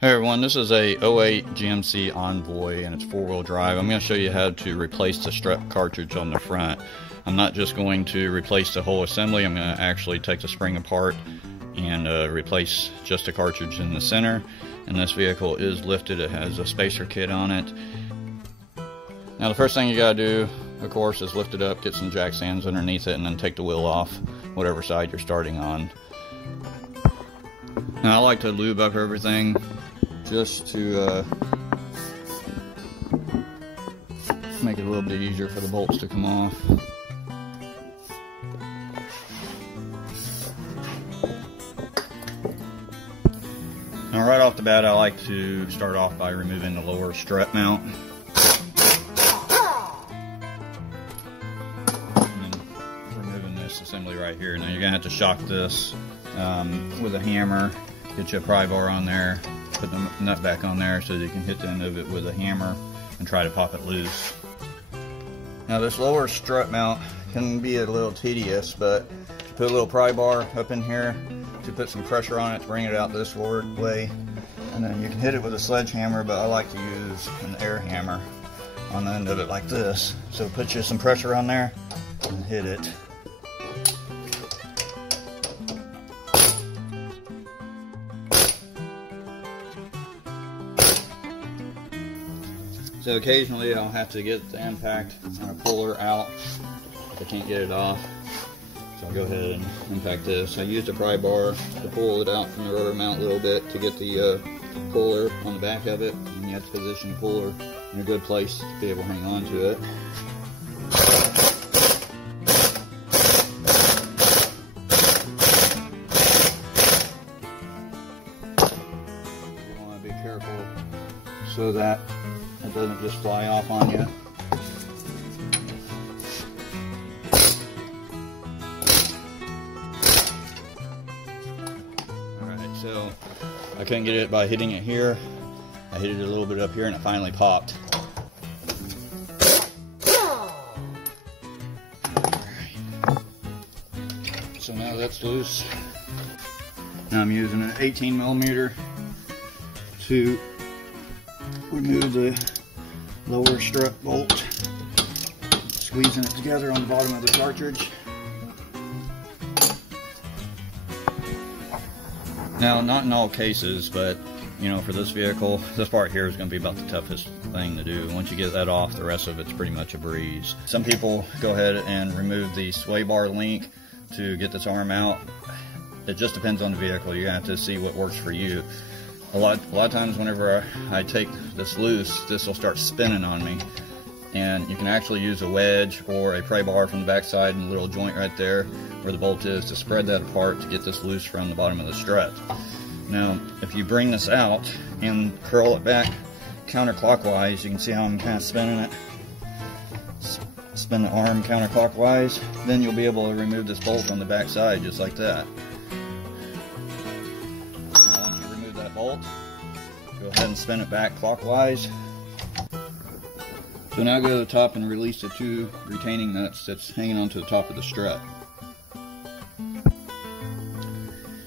Hey everyone, this is a 08 GMC Envoy and it's 4-wheel drive. I'm going to show you how to replace the strut cartridge on the front. I'm not just going to replace the whole assembly, I'm going to actually take the spring apart and replace just the cartridge in the center. And this vehicle is lifted, it has a spacer kit on it. Now the first thing you got to do, of course, is lift it up, get some jack stands underneath it, and then take the wheel off, whatever side you're starting on. Now I like to lube up everything just to make it a little bit easier for the bolts to come off. Now right off the bat, I like to start off by removing the lower strut mount. And removing this assembly right here. Now you're going to have to shock this with a hammer, get your pry bar on there, put the nut back on there so that you can hit the end of it with a hammer and try to pop it loose. Now this lower strut mount can be a little tedious, but put a little pry bar up in here to put some pressure on it to bring it out this way, and then you can hit it with a sledgehammer, but I like to use an air hammer on the end of it like this. So put you some pressure on there and hit it. So occasionally I'll have to get the impact on a puller out if I can't get it off. So I'll go ahead and impact this. I used a pry bar to pull it out from the rubber mount a little bit to get the puller on the back of it. And you have to position the puller in a good place to be able to hang on to it. You want to be careful so that it doesn't just fly off on you. Alright, so I couldn't get it by hitting it here. I hit it a little bit up here and it finally popped. So now that's loose. Now I'm using an 18mm to remove the lower strut bolt, squeezing it together on the bottom of the cartridge. Now, not in all cases, but you know, for this vehicle, this part here is going to be about the toughest thing to do. Once you get that off, the rest of it's pretty much a breeze. Some people go ahead and remove the sway bar link to get this arm out. It just depends on the vehicle. You have to see what works for you. A lot of times whenever I take this loose, this will start spinning on me. And you can actually use a wedge or a pry bar from the backside and a little joint right there where the bolt is to spread that apart to get this loose from the bottom of the strut. Now, if you bring this out and curl it back counterclockwise, you can see how I'm kind of spinning it. Spin the arm counterclockwise, then you'll be able to remove this bolt on the backside just like that. Bolt. Go ahead and spin it back clockwise. So now go to the top and release the two retaining nuts that's hanging onto the top of the strut.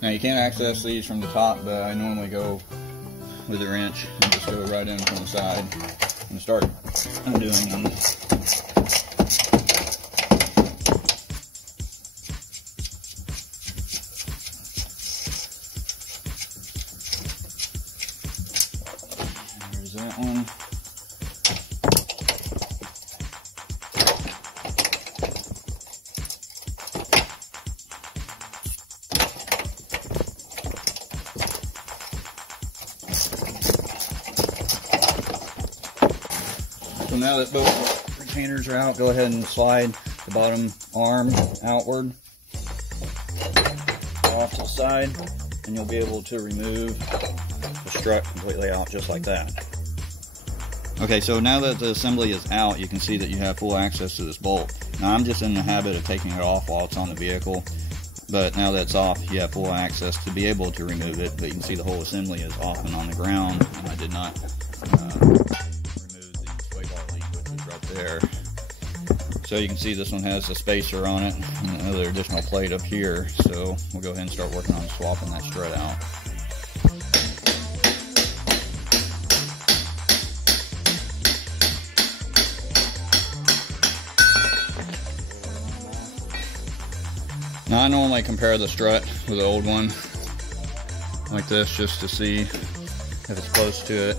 Now you can't access these from the top, but I normally go with a wrench and just go right in from the side and start undoing them. That one. So now that both retainers are out, go ahead and slide the bottom arm outward off to the side, and you'll be able to remove the strut completely out just like that. Okay, so now that the assembly is out, you can see that you have full access to this bolt. Now I'm just in the habit of taking it off while it's on the vehicle, but now that it's off, you have full access to be able to remove it, but you can see the whole assembly is off and on the ground, and I did not remove the sway bar link, which was right there. So you can see this one has a spacer on it and another additional plate up here, so we'll go ahead and start working on swapping that strut out. Now I normally compare the strut with the old one like this just to see if it's close to it,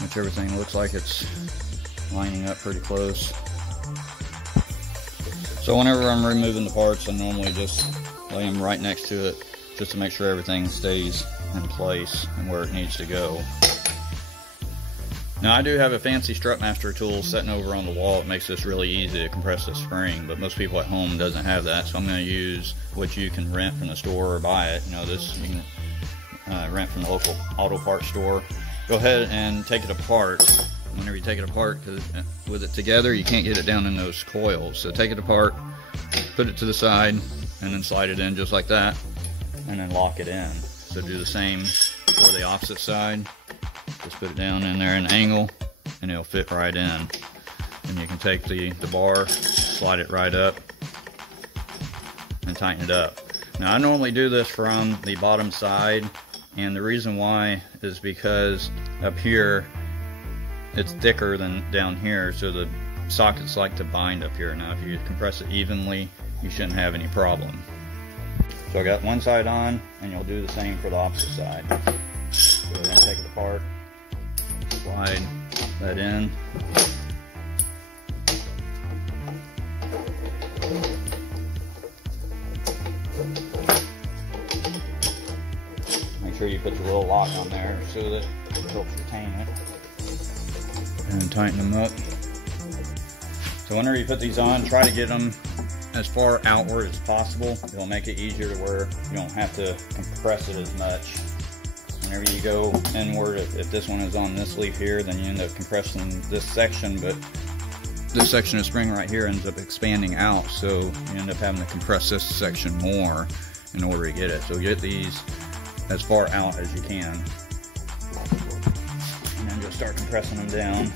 which everything looks like it's lining up pretty close. So whenever I'm removing the parts, I normally just lay them right next to it just to make sure everything stays in place and where it needs to go. Now I do have a fancy Strut Master tool sitting over on the wall. It makes this really easy to compress the spring, but most people at home doesn't have that, so I'm going to use what you can rent from the store or buy it. You know, this you can rent from the local auto parts store. Go ahead and take it apart. Whenever you take it apart, because with it together you can't get it down in those coils. So take it apart, put it to the side, and then slide it in just like that, and then lock it in. So do the same for the opposite side. Just put it down in there at an angle and it'll fit right in. And you can take the bar, slide it right up, and tighten it up. Now I normally do this from the bottom side, and the reason why is because up here it's thicker than down here, so the sockets like to bind up here. Now if you compress it evenly, you shouldn't have any problem. So I got one side on, and you'll do the same for the opposite side. Go ahead and take it apart, slide that in. Make sure you put the little lock on there so that it helps retain it. And tighten them up. So whenever you put these on, try to get them as far outward as possible. It'll make it easier to where you don't have to compress it as much. Whenever you go inward, if this one is on this leaf here, then you end up compressing this section, but this section of spring right here ends up expanding out, so you end up having to compress this section more in order to get it. So get these as far out as you can, and then just start compressing them down.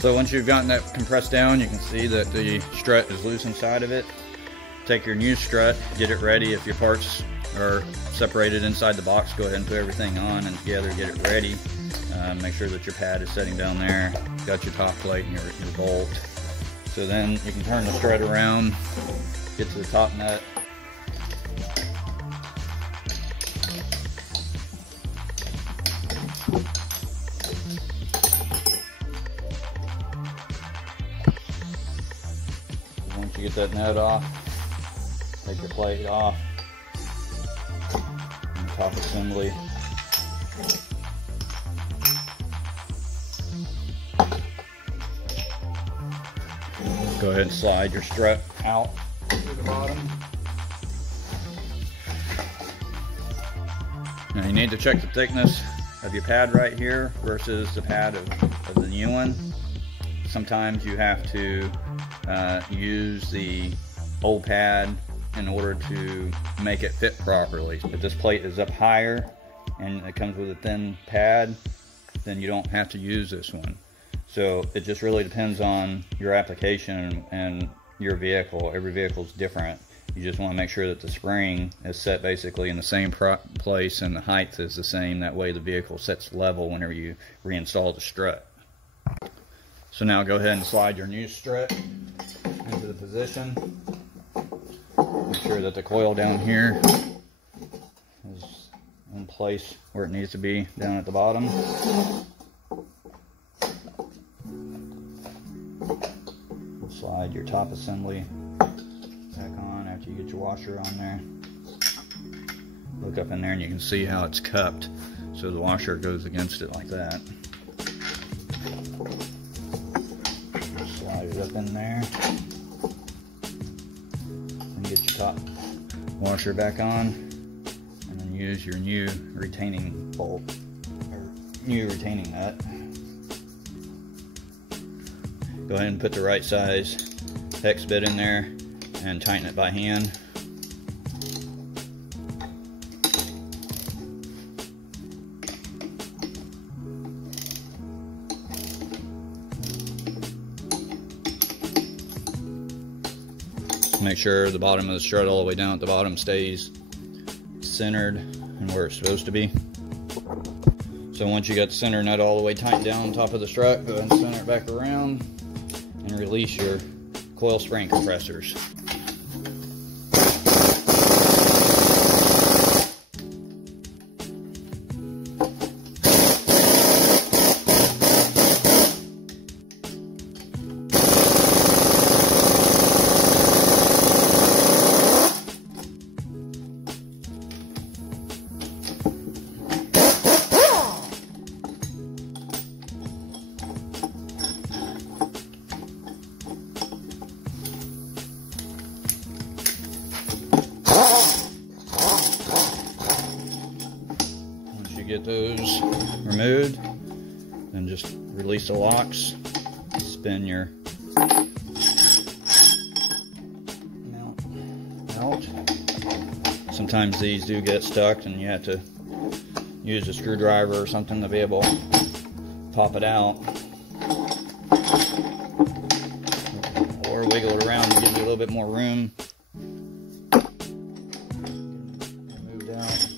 So once you've gotten that compressed down, you can see that the strut is loose inside of it. Take your new strut, get it ready. If your parts are separated inside the box, go ahead and put everything on and together, get it ready. Make sure that your pad is setting down there. Got your top plate and your bolt. So then you can turn the strut around, get to the top nut. Once you get that nut off, take your plate off, and top assembly. Go ahead and slide your strut out to the bottom. Now you need to check the thickness of your pad right here versus the pad of the new one. Sometimes you have to use the old pad in order to make it fit properly. If this plate is up higher and it comes with a thin pad, then you don't have to use this one. So it just really depends on your application and your vehicle. Every vehicle is different. You just want to make sure that the spring is set basically in the same place and the height is the same. That way the vehicle sets level whenever you reinstall the strut. So now go ahead and slide your new strut into the position. Make sure that the coil down here is in place where it needs to be down at the bottom. Slide your top assembly back on after you get your washer on there. Look up in there and you can see how it's cupped, so the washer goes against it like that. Slide it up in there and get your top washer back on, and then use your new retaining bolt, or new retaining nut. Go ahead and put the right size hex bit in there and tighten it by hand. Make sure the bottom of the strut all the way down at the bottom stays centered and where it's supposed to be. So once you got the center nut all the way tightened down on top of the strut, go ahead and center it back around and release your coil spring compressors. Get those removed, then just release the locks, spin your mount out. Sometimes these do get stuck and you have to use a screwdriver or something to be able to pop it out, or wiggle it around to give you a little bit more room. Moved out.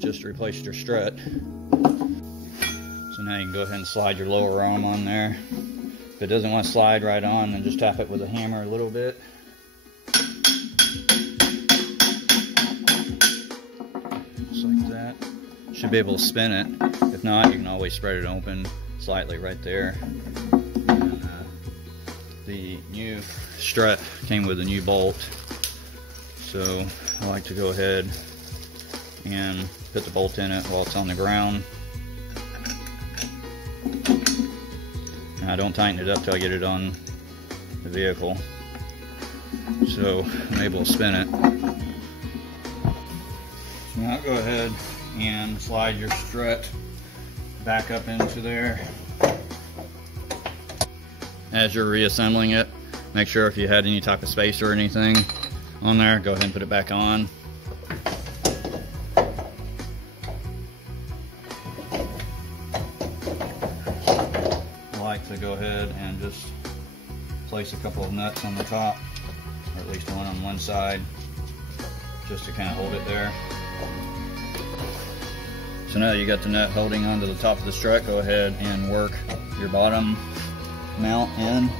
Just replaced your strut. So now you can go ahead and slide your lower arm on there. If it doesn't want to slide right on, then just tap it with a hammer a little bit. Just like that. Should be able to spin it. If not, you can always spread it open slightly right there. And, the new strut came with a new bolt. So I like to go ahead and put the bolt in it while it's on the ground. Now don't tighten it up till I get it on the vehicle, so I'm able to spin it. So now go ahead and slide your strut back up into there. As you're reassembling it, make sure if you had any type of spacer or anything on there, go ahead and put it back on. To go ahead and just place a couple of nuts on the top, or at least one on one side, just to kind of hold it there. So now you got the nut holding onto the top of the strut, go ahead and work your bottom mount in,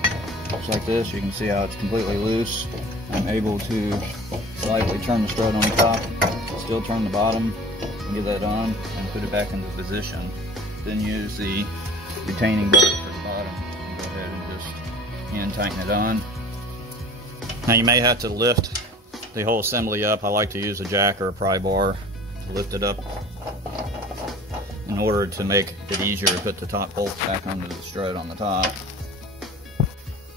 just like this. You can see how it's completely loose. I'm able to slightly turn the strut on the top, still turn the bottom, and get that on, and put it back into position. Then use the retaining bolt for the bottom and go ahead and just hand tighten it on. Now you may have to lift the whole assembly up. I like to use a jack or a pry bar to lift it up in order to make it easier to put the top bolt back onto the strut on the top.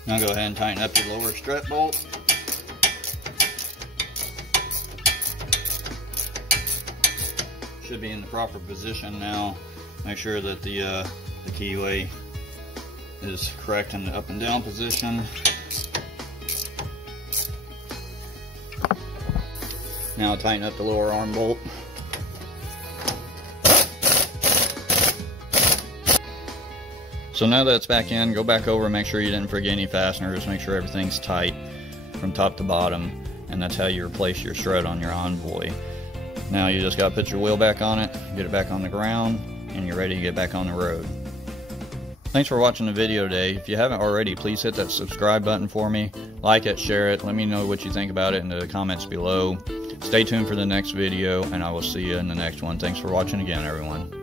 Now go ahead and tighten up your lower strut bolt. Should be in the proper position now. Make sure that the keyway is correct in the up and down position. Now tighten up the lower arm bolt. So now that it's back in, go back over and make sure you didn't forget any fasteners. Make sure everything's tight from top to bottom, and that's how you replace your strut on your Envoy. Now you just got to put your wheel back on it, get it back on the ground, and you're ready to get back on the road. Thanks for watching the video today. If you haven't already, please hit that subscribe button for me. Like it, share it, let me know what you think about it in the comments below. Stay tuned for the next video, and I will see you in the next one. Thanks for watching again, everyone.